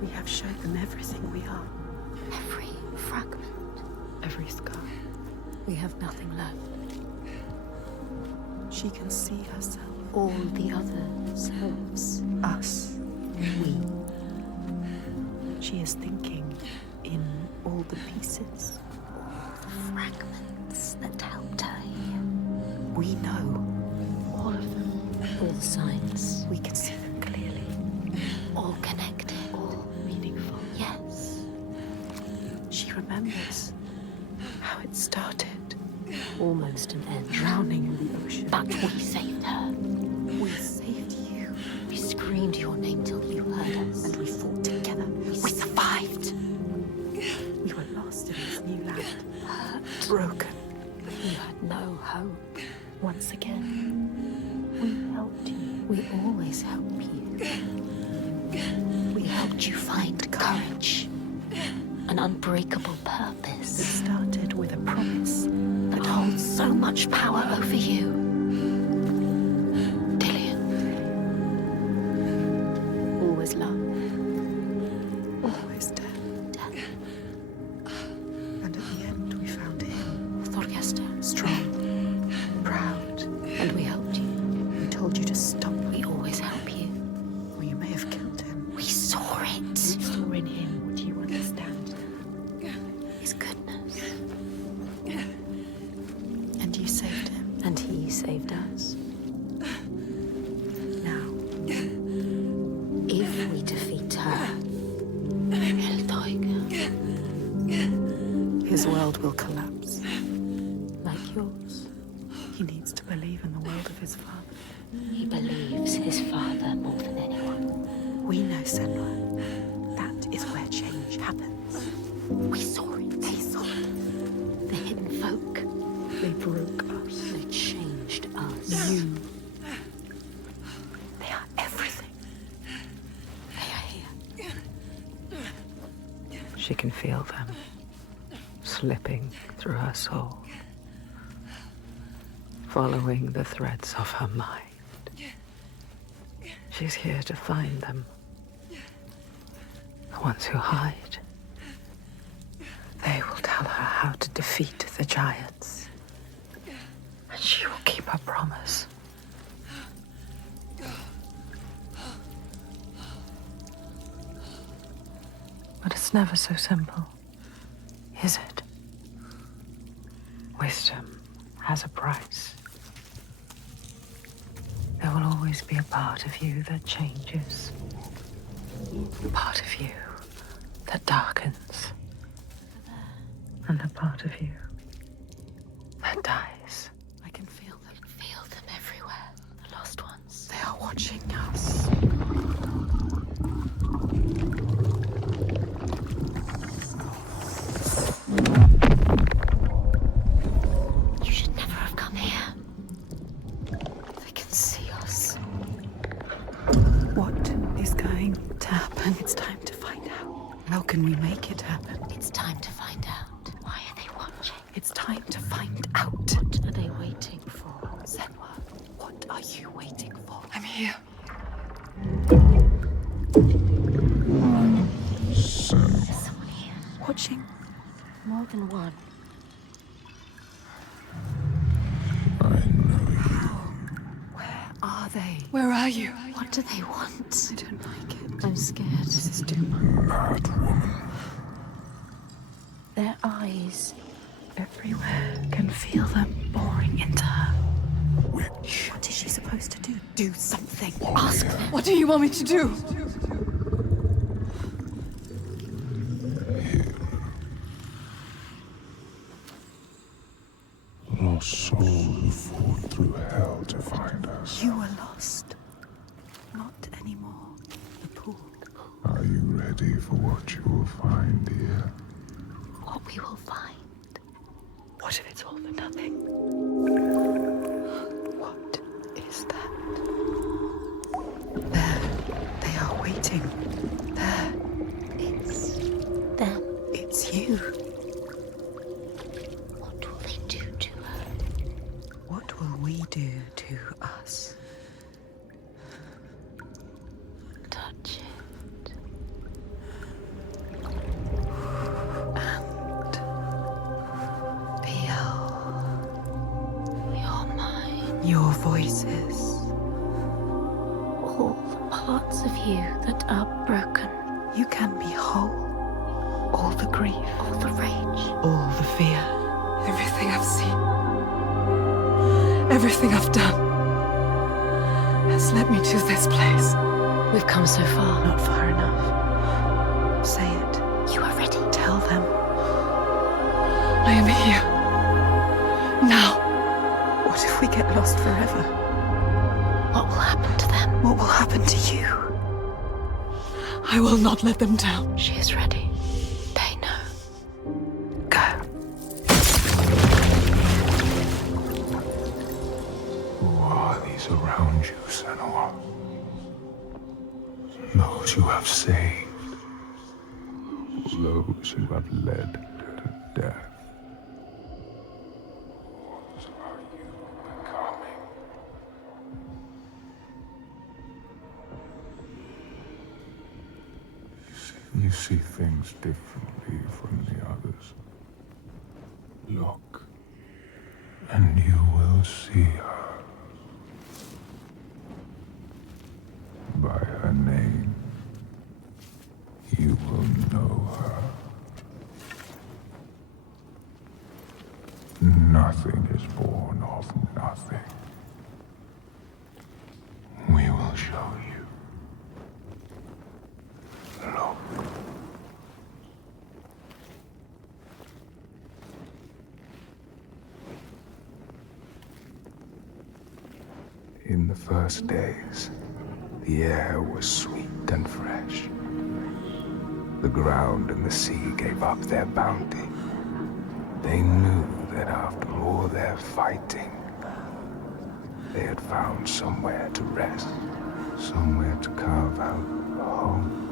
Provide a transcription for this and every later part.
We have showed them everything we are. Every fragment. Every scar. We have nothing left. She can see herself. All the other selves. Us. We. She is thinking in all the pieces. All the fragments that helped her here. We know all of them. All the signs. We can see them clearly. All connected. All meaningful. Yes. She remembers how it started. Almost an end. Drowning in the ocean. But we saved her. We saved you. We screamed your name till you heard us. And we fought together. We survived. We were lost in this new land. Hurt. Broken. You had no hope. Once again, we helped you. We always help you. We helped you find courage. An unbreakable It purpose started with a promise. that holds so much power over you. Dillian. Always love. Always death. Death. And at the end, we found him. Thorgester. Strong. Proud. And we helped you. We told you to stop. We always help you. Or you may have killed him. We saw it. We saw in him what you understand. His goodness. And you saved him. And he saved us. Now, If we defeat her, Hildeuger, his world will collapse. like yours, He needs to believe in the world of his father. he believes his father more than anyone. We know, Senua. That is where change happens. We saw it. They saw it. The hidden folk. They broke us. They changed us. You. They are everything. They are here. She can feel them slipping through her soul, following the threads of her mind. She's here to find them, the ones who hide. They will tell her how to defeat the giants, and she will keep her promise. But it's never so simple, is it? Wisdom has a price. There will always be a part of you that changes. A part of you that darkens. And a part of you that dies. I can feel them. Feel them everywhere. The lost ones. They are watching us. You should never have come here. They can see us. What is going to happen? It's time to find out. How can we make it happen? It's time to find out. Why are they watching? It's time to find out. What are they waiting for? Senua, what are you waiting for? I'm here. There's someone here. Watching. More than one. Where are they? Where are you? What do they want? I don't like it. I'm scared. This is too much. Their eyes. Everywhere. Can feel them boring into her. Witch. What is she supposed to do? Do something. Ask them. What do you want me to do? Lost soul who fought through hell to find us. You were lost. Not anymore. The pool. Are you ready for what you will find here? What we will find. What if it's all for nothing? What is that? There. They are waiting. There. It's them. It's you. What will they do to her? What will we do to us? Touch it. parts of you that are broken. You can be whole. All the grief, All the rage. all the fear. Everything I've seen, everything I've done, has led me to this place. We've come so far. Not far enough. Say it. You are ready. Tell them. I am here. Now. What if we get lost forever? What will happen to them? What will happen to you? I will not let them down. She is ready. They know. Go. Who are these around you, Senua? Those you have saved. Those who have led to death. What are you becoming? You see things differently from the others. Look, and you will see her. By her name, you will know her. Nothing is born of nothing. We will show you. Look. In the first days, the air was sweet and fresh. The ground and the sea gave up their bounty. They knew that after all their fighting, they had found somewhere to rest, somewhere to carve out a home.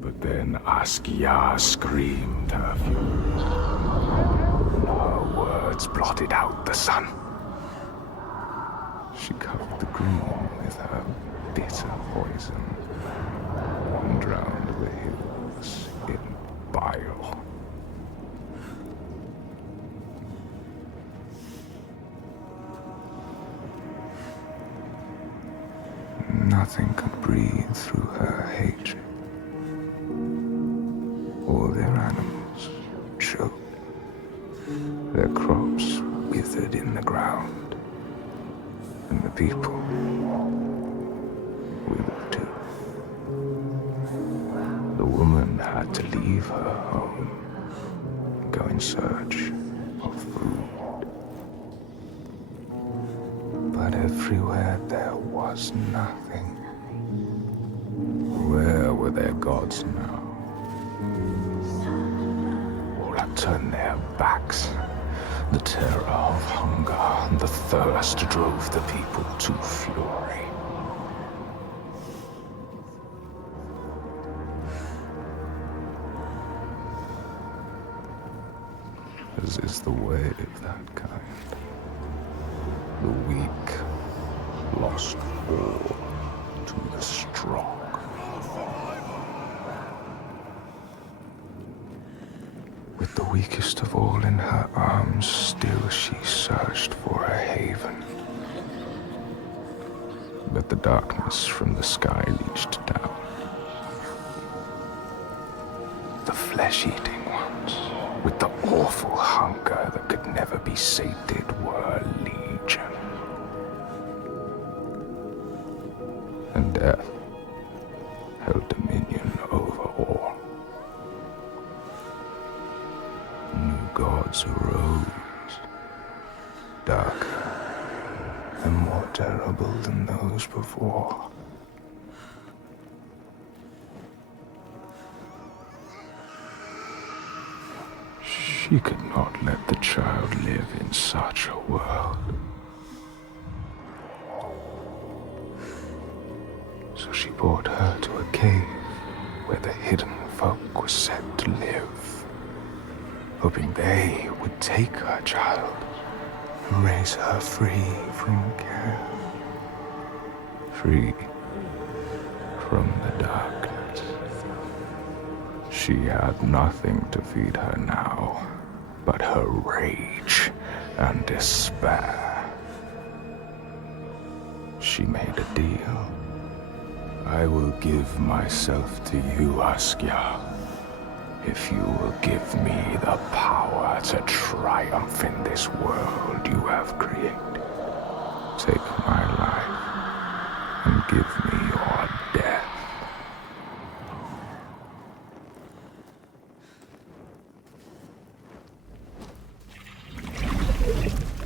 But then Askia screamed her fury. Her words blotted out the sun. She covered the green with her bitter poison and drowned the hills in bile. Nothing could breathe through her hatred. All their animals choked. Their crops withered in the ground. And the people withered too. The woman had to leave her home, go in search of food. But everywhere there was nothing. Where were their gods now? All had turned their backs. The terror of hunger and the thirst drove the people to fury. As is the way of that kind, the weak lost all to the strong. With the weakest of all in her arms, still she searched for a haven. But the darkness from the sky reached down. The flesh-eating ones, with the awful hunger that could never be sated, were legion. And death held dominion over all. New gods arose, darker and more terrible than those before. She could not let the child live in such a world. So she brought her to a cave where the hidden folk were said to live, hoping they would take her child and raise her free from care, free from the darkness. She had nothing to feed her now but her rage and despair. she made a deal. I will give myself to you, Askja, if you will give me the power to triumph in this world you have created. Take my life and give me your death.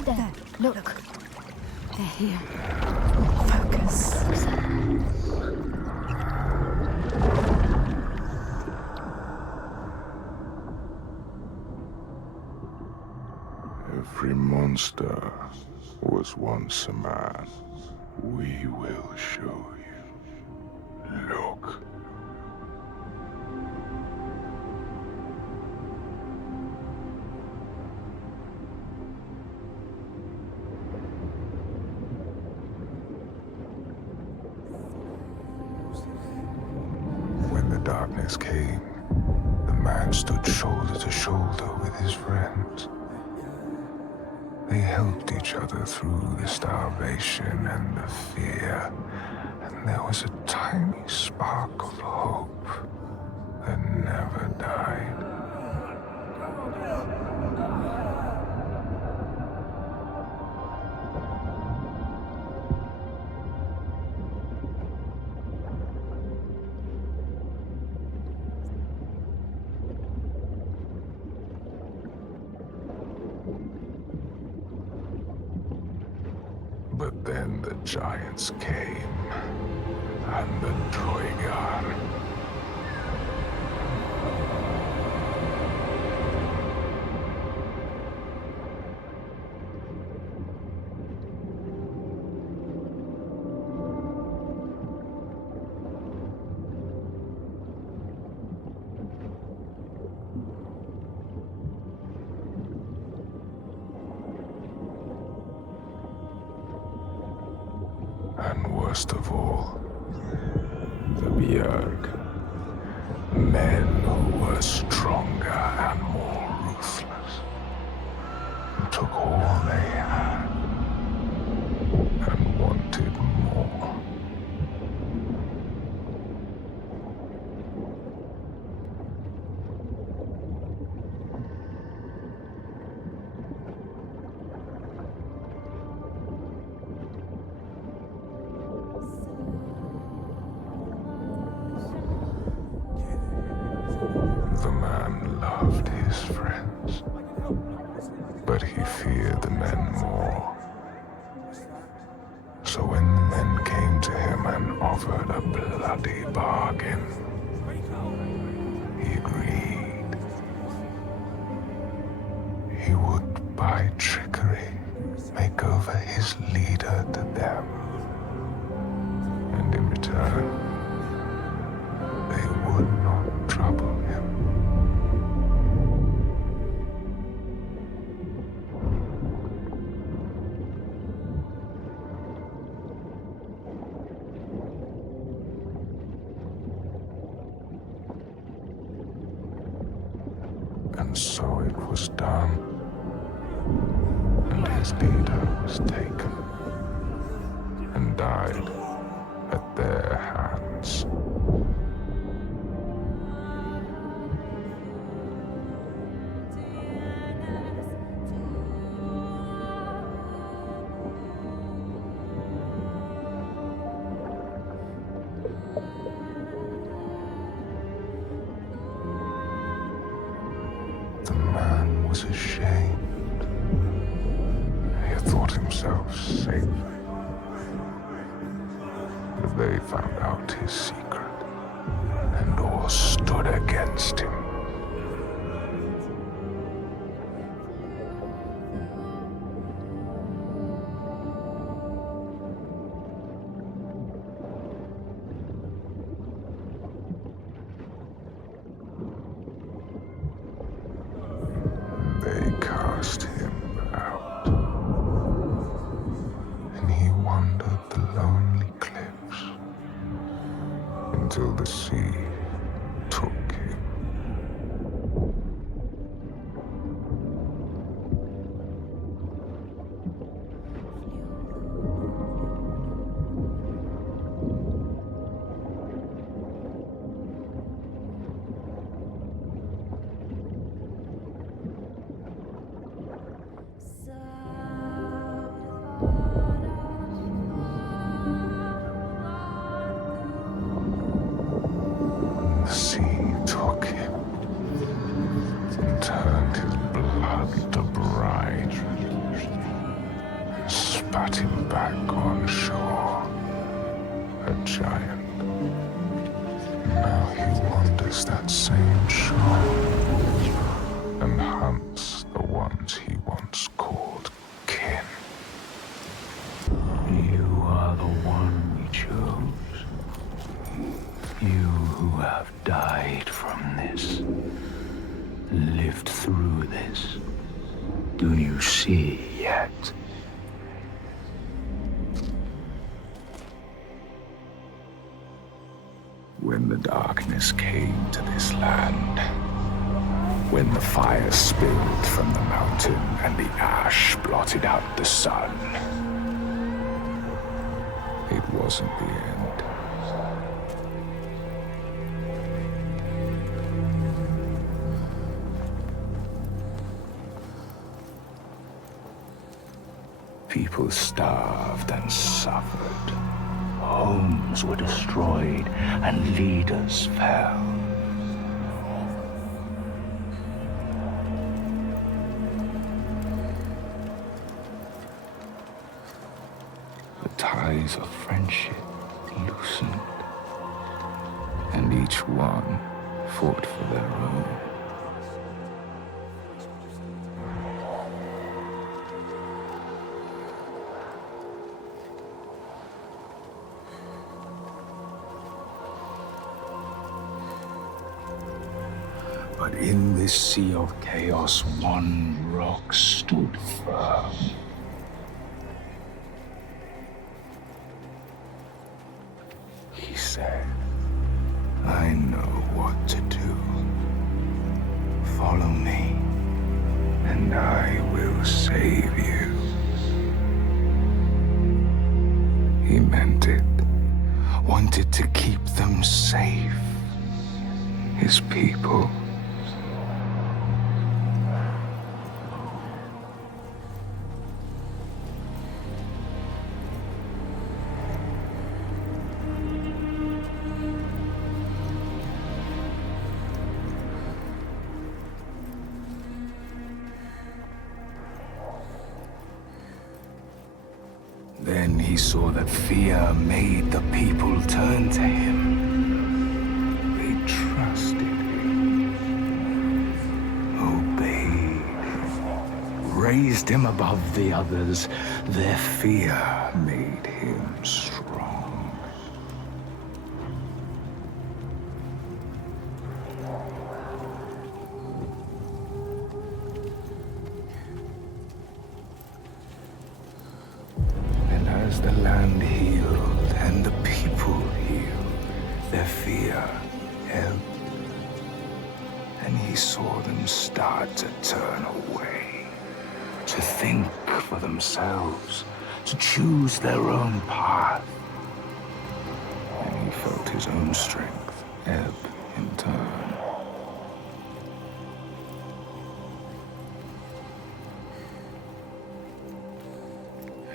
There, look. They're here. Focus. Every monster was once a man. We will show you. Look. When the darkness came, the man stood shoulder to shoulder with his friends. They helped each other through the starvation and the fear, and there was a tiny spark of hope that never died. But then the giants came, and the Troigar. And worst of all, the Bjerg. Men who were stronger and more ruthless, and took all they had and wanted more. The man loved his friends, but he feared the men more. So when the men came to him and offered a bloody bargain, he agreed. He would, by trickery, make over his leader to them. And in return, they would not trouble him. And so it was done, and his leader was taken and died at their hands. The man was ashamed. He had thought himself safe. But they found out his secret, and all stood against him. They cast him out, and he wandered the lonely cliffs until the sea took him. on shore, a giant. Now he wanders that same shore and hunts the ones he once called kin. You are the one we chose. You who have died from this, lived through this. Do you see yet? When the darkness came to this land, when the fire spilled from the mountain and the ash blotted out the sun, it wasn't the end. People starved and suffered. Homes were destroyed and leaders fell. The ties of friendship loosened, and each one fought for their own. But in this sea of chaos, one rock stood firm. He said, I know what to do. Follow me, and I will save you. He meant it. Wanted to keep them safe. His people. Then he saw that fear made the people turn to him. They trusted him, obeyed him, raised him above the others. Their fear made him strong. As the land healed and the people healed, their fear ebbed, and he saw them start to turn away, to think for themselves, to choose their own path. And he felt his own strength ebb in turn.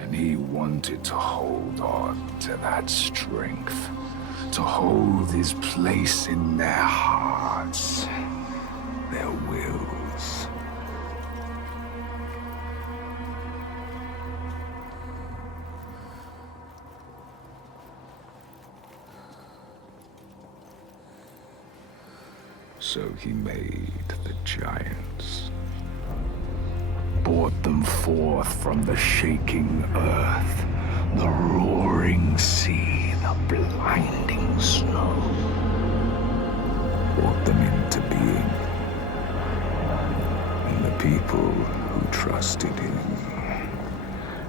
And he wanted to hold on to that strength, to hold his place in their hearts, their wills. So he made the giants. Brought them forth from the shaking earth, the roaring sea, the blinding snow. Brought them into being. And the people who trusted him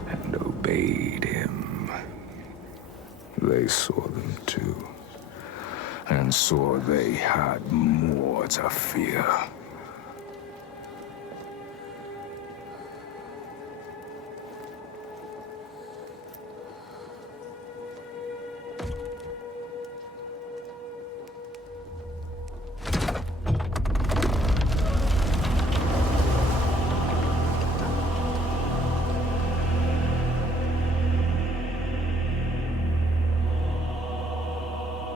and obeyed him, they saw them too, and saw they had more to fear.